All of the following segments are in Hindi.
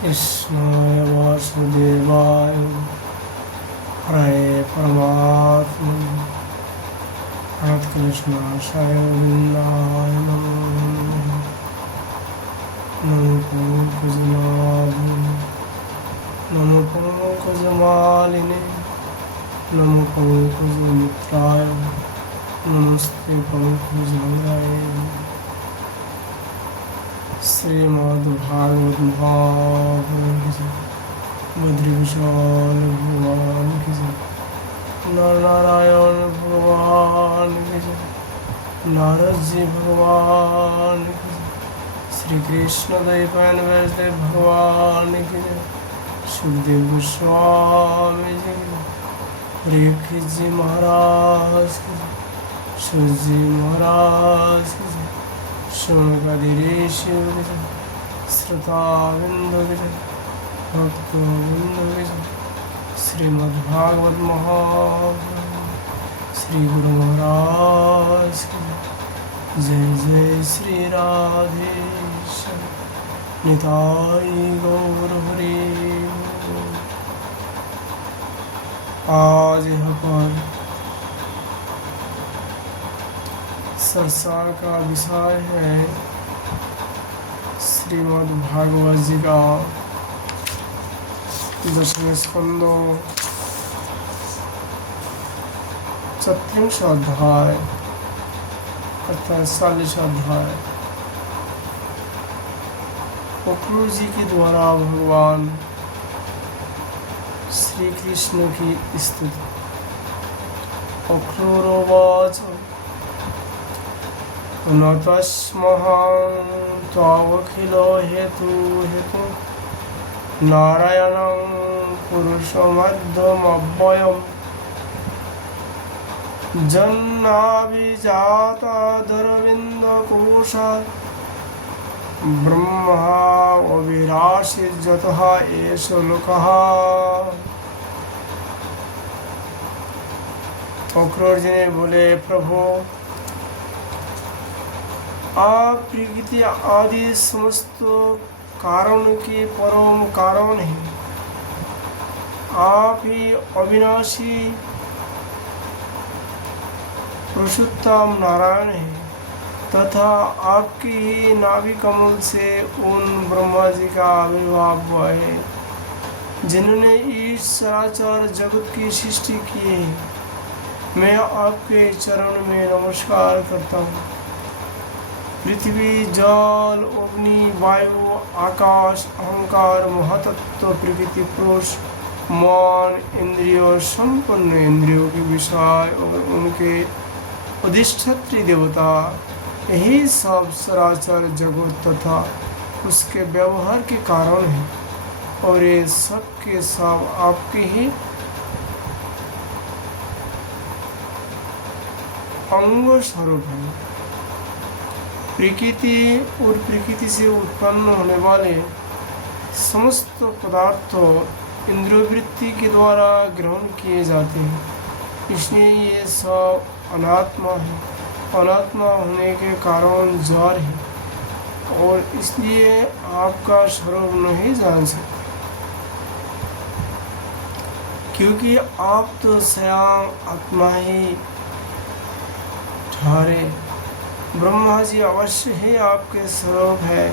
कृष्णाय वासुदेवाय हरे परमात्मने कृष्णाय गोविन्दाय नमो पंकजनाभे नमो पंकजमालिने नमो पंकजमित्राय नमस्ते पंकजाय। श्रीमद्भागवत महापुराण की जय। बद्री विशाल भगवान की जय। नर नारायण भगवान की जय। नारद जी भगवान की जय। श्री कृष्ण द्वैपायन वैष्णव भगवान की जय। सुखदेव गोस्वामी जी की जय। परीक्षित जी महाराज की जय। सूत जी महाराज की जय। शौनकादि ऋषि की जय। श्रोताबिंद की जय। भक्तबिंद की जय। श्रीमद्भागवत महापुराण श्री गुरु महाराज की जय। जय श्री राधेश्याम निताई गौर हरि। आज यहाँ पर संसार का विषय है श्रीमद्भागवत जी का 10वें स्कंदो 34वां अध्याय अर्थात 40वां अध्याय। अक्रूर जी के द्वारा भगवान श्री कृष्ण की स्तुति। अक्रूरोवाच न तस्महं त्वावखिलो हेतु नारायणं पुरुषमध्यमव्ययम् जन्नाभिजातादरविन्दकोशात् ब्रह्माविराशिर्जतः एष लोकः। अक्रूर जी ने बोले, प्रभु आप प्रकृति आदि समस्त कारण के परम कारण हैं। आप ही अविनाशी पुरुषोत्तम नारायण हैं तथा आपके ही नाभि कमल से उन ब्रह्मा जी का आविर्भाव हुआ है जिन्होंने इस चराचर जगत की सृष्टि की है। मैं आपके चरण में नमस्कार करता हूँ। पृथ्वी, जल, अग्नि, वायु, आकाश, अहंकार, महतत्व, प्रकृति, पुरुष, मन, इंद्रियों, संपन्न इंद्रियों के विषय और उनके अधिष्ठात्री देवता, यही सब सराचर जगत तथा उसके व्यवहार के कारण है और ये सब के सब आपके ही अंग स्वरूप है। प्रकृति और प्रकृति से उत्पन्न होने वाले समस्त पदार्थों इंद्रियवृत्ति के द्वारा ग्रहण किए जाते हैं, इसलिए ये सब अनात्मा है। अनात्मा होने के कारण जड़ है और इसलिए आपका स्वरूप नहीं जान सकते, क्योंकि आप तो स्वयं आत्मा ही ठहरे। ब्रह्मा जी अवश्य ही आपके स्वरूप है,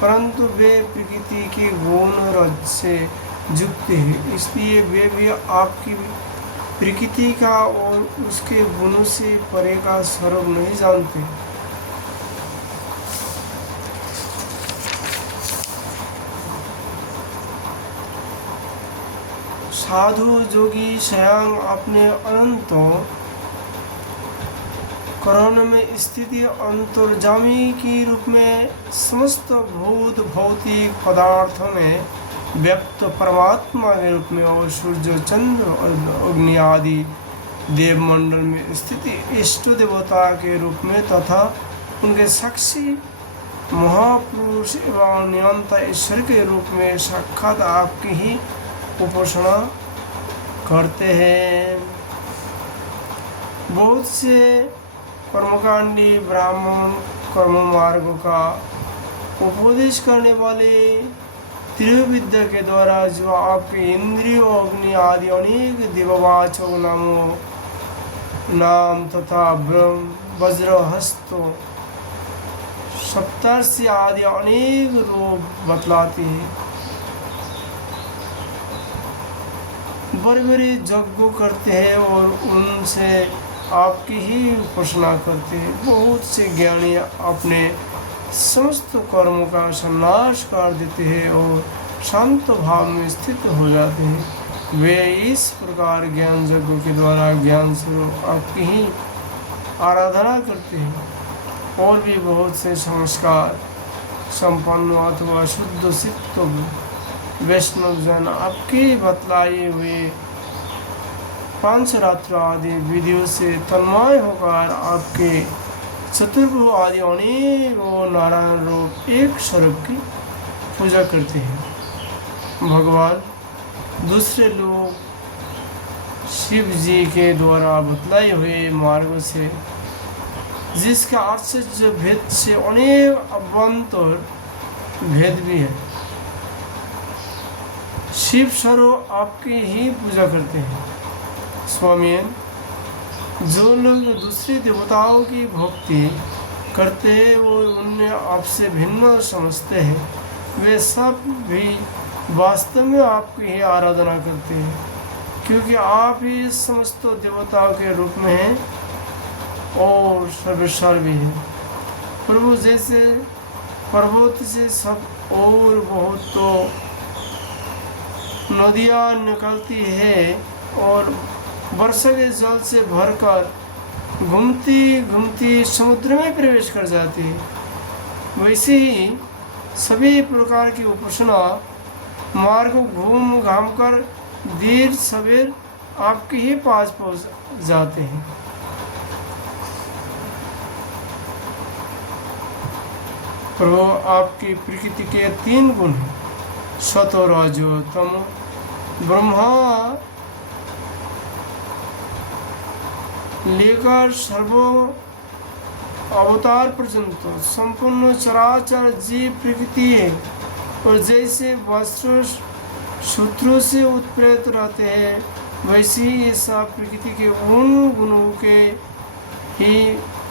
परंतु वे प्रकृति के गुण रज से युक्त है, इसलिए वे भी आपकी प्रकृति का और उसके गुणों से परे का स्वरूप नहीं जानते। साधु जोगी स्वयं अपने अनंत करण में स्थिति अंतर्जामी के रूप में समस्त भूत भौतिक पदार्थों में व्यक्त परमात्मा के रूप में और सूर्य, चंद्र और अग्नि आदि देवमंडल में स्थिति इष्ट देवता के रूप में तथा उनके साक्षी महापुरुष एवं नियंता ईश्वर के रूप में साक्षात आपकी ही उपासना करते हैं। बहुत से कर्मकांडी ब्राह्मण कर्म मार्ग का उपदेश करने वाले त्रिविद्या के द्वारा जो आपके इंद्रियों अग्नि आदि अनेक देववाचक नामों नाम तथा ब्रह्म वज्र हस्तो सप्तर्षि आदि अनेक रूप बतलाते हैं। बड़े बड़े यज्ञ करते हैं और उनसे आपकी ही उपासना करते हैं। बहुत से ज्ञानी अपने समस्त कर्मों का संनाश कर देते हैं और शांत भाव में स्थित हो जाते हैं। वे इस प्रकार ज्ञान यज्ञ के द्वारा ज्ञान स्वरूप आपकी ही आराधना करते हैं। और भी बहुत से संस्कार संपन्न अथवा शुद्ध चित्त वैष्णव जन आपके बतलाए हुए पांचरात्र आदि विधियों से तन्मय होकर आपके चतुर्भुज आदि अनेक और नारायण रूप एक स्वरूप की पूजा करते हैं। भगवान दूसरे लोग शिव जी के द्वारा बतलाए हुए मार्गों से जिसका आश्चर्य भेद से अनेक अभ्यंतर भेद भी है, शिव स्वरूप आपकी ही पूजा करते हैं। स्वामी, जो लोग दूसरे देवताओं की भक्ति करते हैं वो उन्हें आपसे भिन्न समझते हैं, वे सब भी वास्तव में आपकी ही आराधना करते हैं, क्योंकि आप ही समस्त देवताओं के रूप में हैं और सर्वेश्वर भी है। प्रभु जैसे पर्वत से सब और बहुत तो नदियाँ निकलती है और वर्षा के जल से भरकर घूमती घूमती समुद्र में प्रवेश कर जाती है, वैसे ही सभी प्रकार की उपासना मार्ग घूम घाम कर देर सवेर आपके ही पास पहुँच जाते हैं। प्रभु आपकी प्रकृति के 3 गुण हैं, सतो रजो तमो। ब्रह्मा लेकर सर्व अवतार पर्यंत संपूर्ण चराचर जीव प्रकृति है, और जैसे वस्त्र सूत्रों से उत्प्रेत रहते हैं वैसे ही ये सब प्रकृति के उन गुणों के ही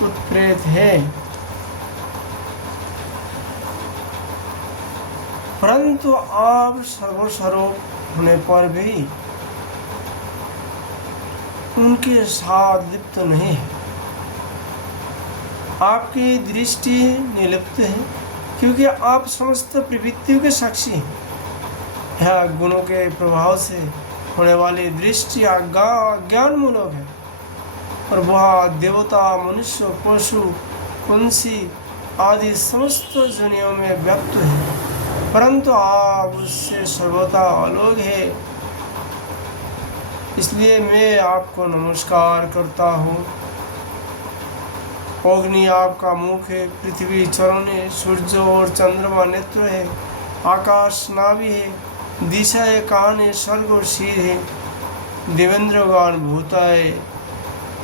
उत्प्रेत है। परंतु आप सर्वस्वरूप होने पर भी उनके साथ लिप्त नहीं है। आपकी दृष्टि निर्लिप्त है, क्योंकि आप समस्त प्रवृत्तियों के साक्षी हैं। यह गुणों के प्रभाव से होने वाली दृष्टि अज्ञान मूलक है, और वह देवता, मनुष्य, पशु, पंछी आदि समस्त जनियों में व्याप्त है, परंतु आप उससे सर्वथा अलग है। इसलिए मैं आपको नमस्कार करता हूँ। अग्नि आपका मुख है, पृथ्वी चरण है, सूर्य और चंद्रमा नेत्र है, आकाश नाभि है, दिशा है, कान है, स्वर्ग और सिर है, देवेंद्रगान भूताए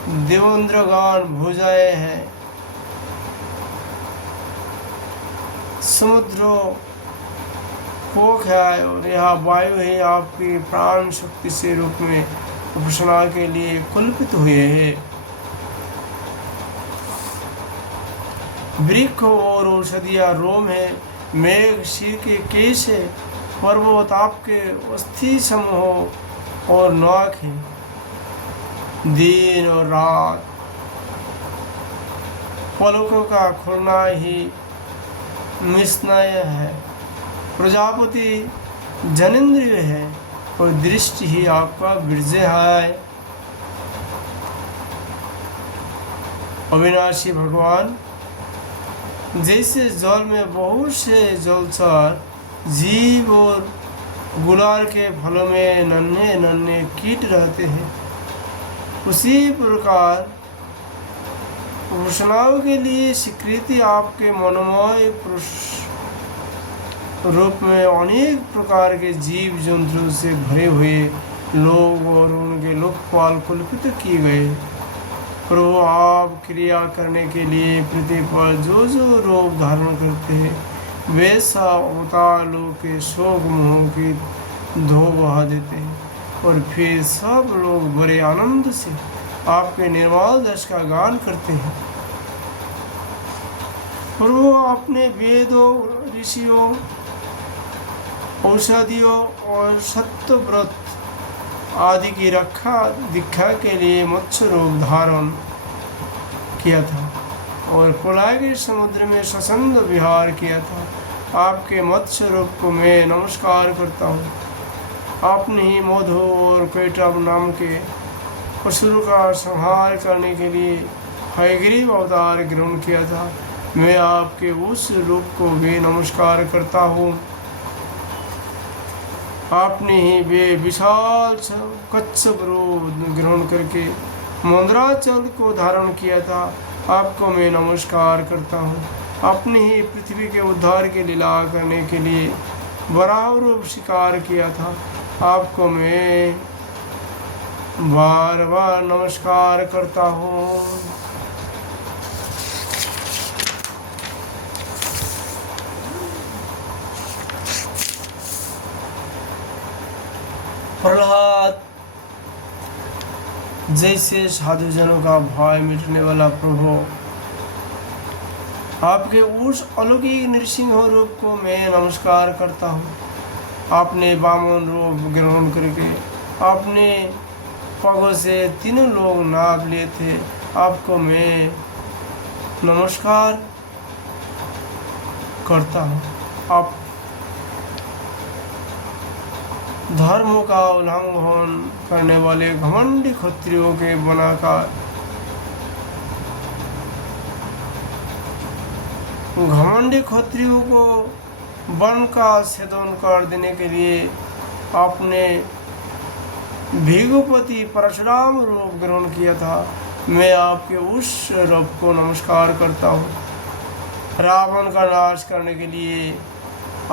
देवेंद्रगान भुजाएं है, समुद्र कोख है, और यह वायु है आपकी प्राण शक्ति से रूप में उपासना के लिए कल्पित हुए हैं। वृक्ष और औषधिया रोम है, मेघ सिर के केश है, पर्वत आपके अस्थि समूह और नाक है, दिन और रात पलकों का खुलना ही निस्नय है, प्रजापति जनेन्द्रिय है, और दृष्टि ही आपका विरजय है। अविनाशी भगवान, जैसे जल में बहुत से जलचर जीव और गुलाल के फलों में नन्हे नन्हे कीट रहते हैं, उसी प्रकार उपासनाओं के लिए स्वीकृति आपके मनोमय पुरुष रूप में अनेक प्रकार के जीव जंतुओं से भरे हुए लोग और उनके लोकपाल कल्पित किए गए। प्रभु आप क्रिया करने के लिए पृथ्वी पर जो जो रूप धारण करते हैं वे सब अवतार लोग के शोक मोह की धो बहा देते हैं और फिर सब लोग बड़े आनंद से आपके निर्मल यश का गान करते हैं। और वो अपने वेदों, ऋषियों, औषधियों और सत्य व्रत आदि की रक्षा दीक्षा के लिए मत्स्य रूप धारण किया था और प्रलय के समुद्र में स्वच्छंद विहार किया था। आपके मत्स्य रूप को मैं नमस्कार करता हूँ। आपने ही मधु और कैटव नाम के असुर का संहार करने के लिए हयग्रीव अवतार ग्रहण किया था। मैं आपके उस रूप को भी नमस्कार करता हूँ। आपने ही वे विशाल कच्छप रूप ग्रहण करके मंदराचल को धारण किया था। आपको मैं नमस्कार करता हूँ। अपनी ही पृथ्वी के उद्धार की लीला करने के लिए वराह रूप शिकार किया था। आपको मैं बार बार नमस्कार करता हूँ। प्रहलाद जैसे साधुजनों का भय मिटने वाला प्रभु, आपके उस अलौकिक नृसिंह रूप को मैं नमस्कार करता हूँ। आपने वामन रूप ग्रहण करके आपने पगों से तीनों लोग नाप लिए थे। आपको मैं नमस्कार करता हूँ। आप धर्म का उल्लंघन करने वाले घमंडी क्षत्रियों के बनाकर घमंडी क्षत्रियों को वन का छेदन कर देने के लिए आपने भृगुपति परशुराम रूप ग्रहण किया था। मैं आपके उस रूप को नमस्कार करता हूँ। रावण का नाश करने के लिए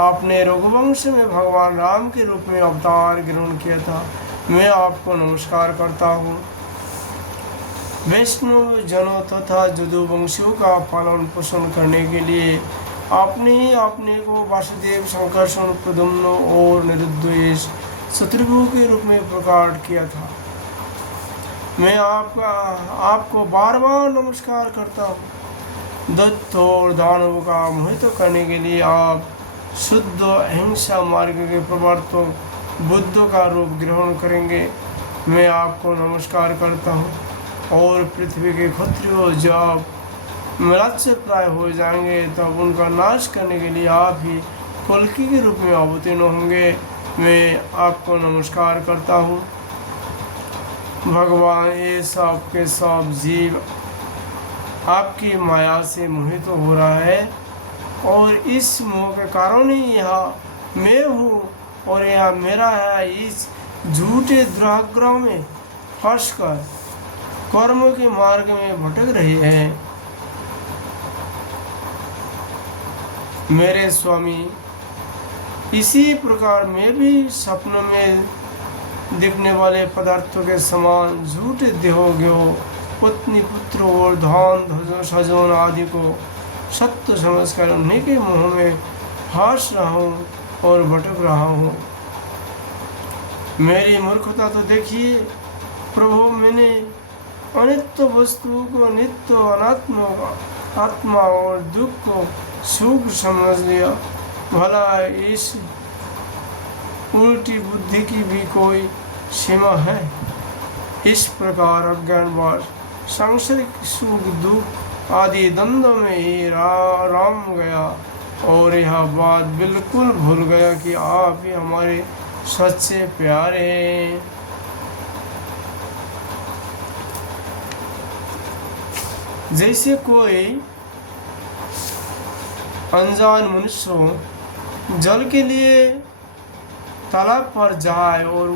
आपने रघुवंश में भगवान राम के रूप में अवतार ग्रहण किया था। मैं आपको नमस्कार करता हूँ। वैष्णव जनों तथा यदुवंशियों का पालन पोषण करने के लिए आपने ही अपने को वासुदेव, संकर्षण, प्रद्युम्न और निरुद्वेश शत्रुघ्न के रूप में प्रकट किया था। मैं आपको बार बार नमस्कार करता हूँ। दैत्य और दानवों का मोहित करने के लिए आप शुद्ध अहिंसा मार्ग के प्रवर्तक बुद्ध का रूप ग्रहण करेंगे। मैं आपको नमस्कार करता हूँ। और पृथ्वी के क्षत्रियों जब मृत्य प्राय हो जाएंगे तब उनका नाश करने के लिए आप ही कल्कि के रूप में अवतीर्ण होंगे। मैं आपको नमस्कार करता हूँ। भगवान, ये सब के सब जीव आपकी माया से मोहित हो रहा है और इस मोह के कारण ही यहाँ मैं हूँ और यह मेरा है। इस झूठे दुराग्रह में फंसकर कर्म के मार्ग में भटक रहे हैं। मेरे स्वामी, इसी प्रकार मैं भी सपनों में दिखने वाले पदार्थों के समान झूठे देहों, पत्नी, पुत्र और धन सजन आदि को सत्य समझकर उन्हीं के मोह में फंस रहा हूँ और भटक रहा हूँ। मेरी मूर्खता तो देखिए प्रभु। मैंने अनित्य वस्तुओं को नित्य, अनात्मा आत्मा और दुख को सुख समझ लिया। भला इस उल्टी बुद्धि की भी कोई सीमा है? इस प्रकार अज्ञानवश सांसारिक सुख दुख आदि द्वंद्व में ही राम गया और यह बात बिल्कुल भूल गया कि आप ही हमारे सच्चे प्यारे हैं। जैसे कोई अनजान मनुष्य जल के लिए तालाब पर जाए और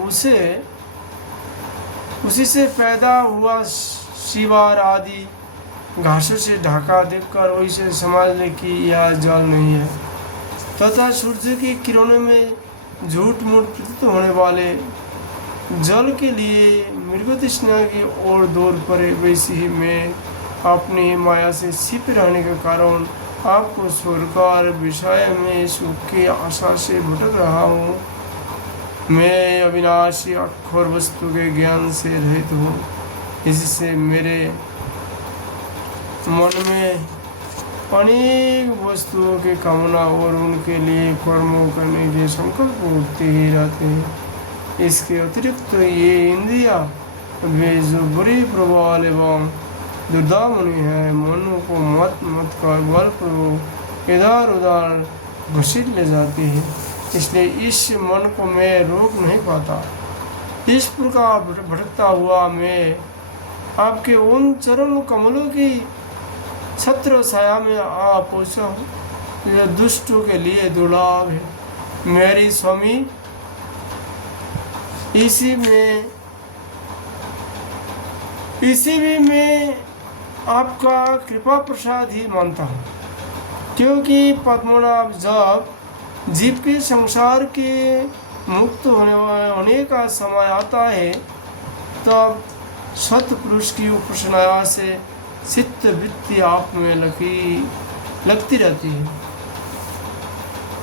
उसी से पैदा हुआ शिवार आदि घासों से ढका देखकर वैसे समझ ले कि यह जल नहीं है, तथा सूर्य की किरणों में झूठ मूठ प्रतीत होने वाले जल के लिए मृग तृष्णा की ओर दौड़ पड़े। वैसे ही मैं अपनी माया से छिप रहने के कारण आपको छोड़कर विषय में सुख की आशा से भटक रहा हूँ। मैं अविनाशी अक्षर वस्तु के ज्ञान से रहित हूँ, इससे मेरे मन में अनेक वस्तुओं की कामना और उनके लिए कर्मों करने के संकल्प उठते ही रहते हैं। इसके अतिरिक्त ये इंद्रियां वे जो बुरे प्रभाव एवं दुर्दामनी है, मन को मत मत कर बलपूर्वक इधर उधर घसीट ले जाती है। इसलिए इस मन को मैं रोक नहीं पाता। इस प्रकार भटकता हुआ मैं आपके उन चरण कमलों की छत्र छाया में आ पहुँचा हूँ, जो दुष्टों के लिए दुर्लभ है। मेरी स्वामी, इसी भी मैं आपका कृपा प्रसाद ही मानता हूँ, क्योंकि पद्मनाभ जब जीव के संसार के मुक्त होने का समय आता है, तब सतपुरुष की उपासना से चित्त वृत्ति आप में लगती रहती है।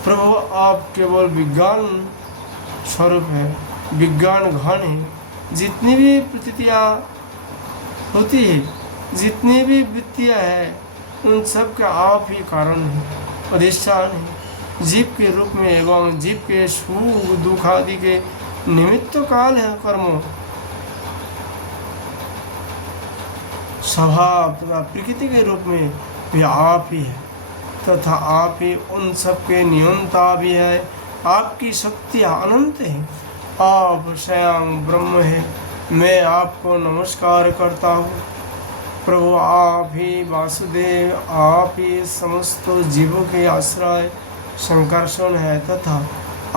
प्रभु, आप केवल विज्ञान स्वरूप है, विज्ञान घन है। जितनी भी प्रतीतियाँ होती है, जितनी भी वृत्तियाँ हैं, उन सब का आप ही कारण है, अधिष्ठान है। जीव के रूप में एवं जीव के सुख दुख आदि के निमित्त काल है कर्मों, स्वभाव तथा प्रकृति के रूप में भी आप ही है, तथा आप ही उन सब के नियंता भी है। आपकी शक्ति अनंत है, आप स्वयं ब्रह्म है। मैं आपको नमस्कार करता हूँ। प्रभु, आप ही वासुदेव, आप ही समस्त जीवों के आश्रय संकर्षण है, तथा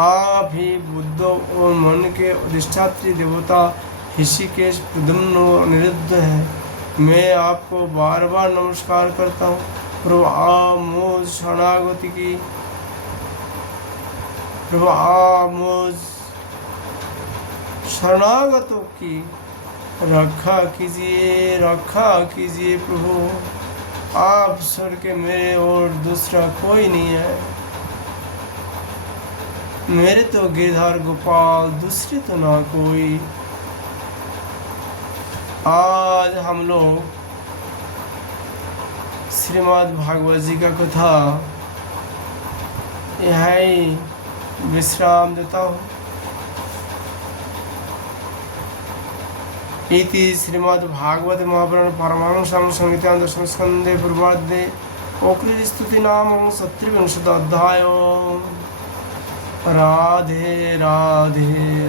आप ही बुद्ध और मन के अधिष्ठात्री देवता ऋषिकेश प्रद्युम्न अनिरुद्ध है। मैं आपको बार बार नमस्कार करता हूँ। प्रभु, आप मुझ शरणागतों की रक्षा कीजिए। प्रभु, आप छोड़ के मेरे और दूसरा कोई नहीं है। मेरे तो गिरधर गोपाल, दूसरे तो ना कोई। आज हम लोग श्रीमद् भागवत जी का कथा यहीं विश्राम देता हूँ। इति श्रीमद् भागवत महापुराण परमहंसं संहितायां दशम स्कन्धे पूर्वार्धे ओक्री स्तुति नाम 27 अध्याय। राधे राधे।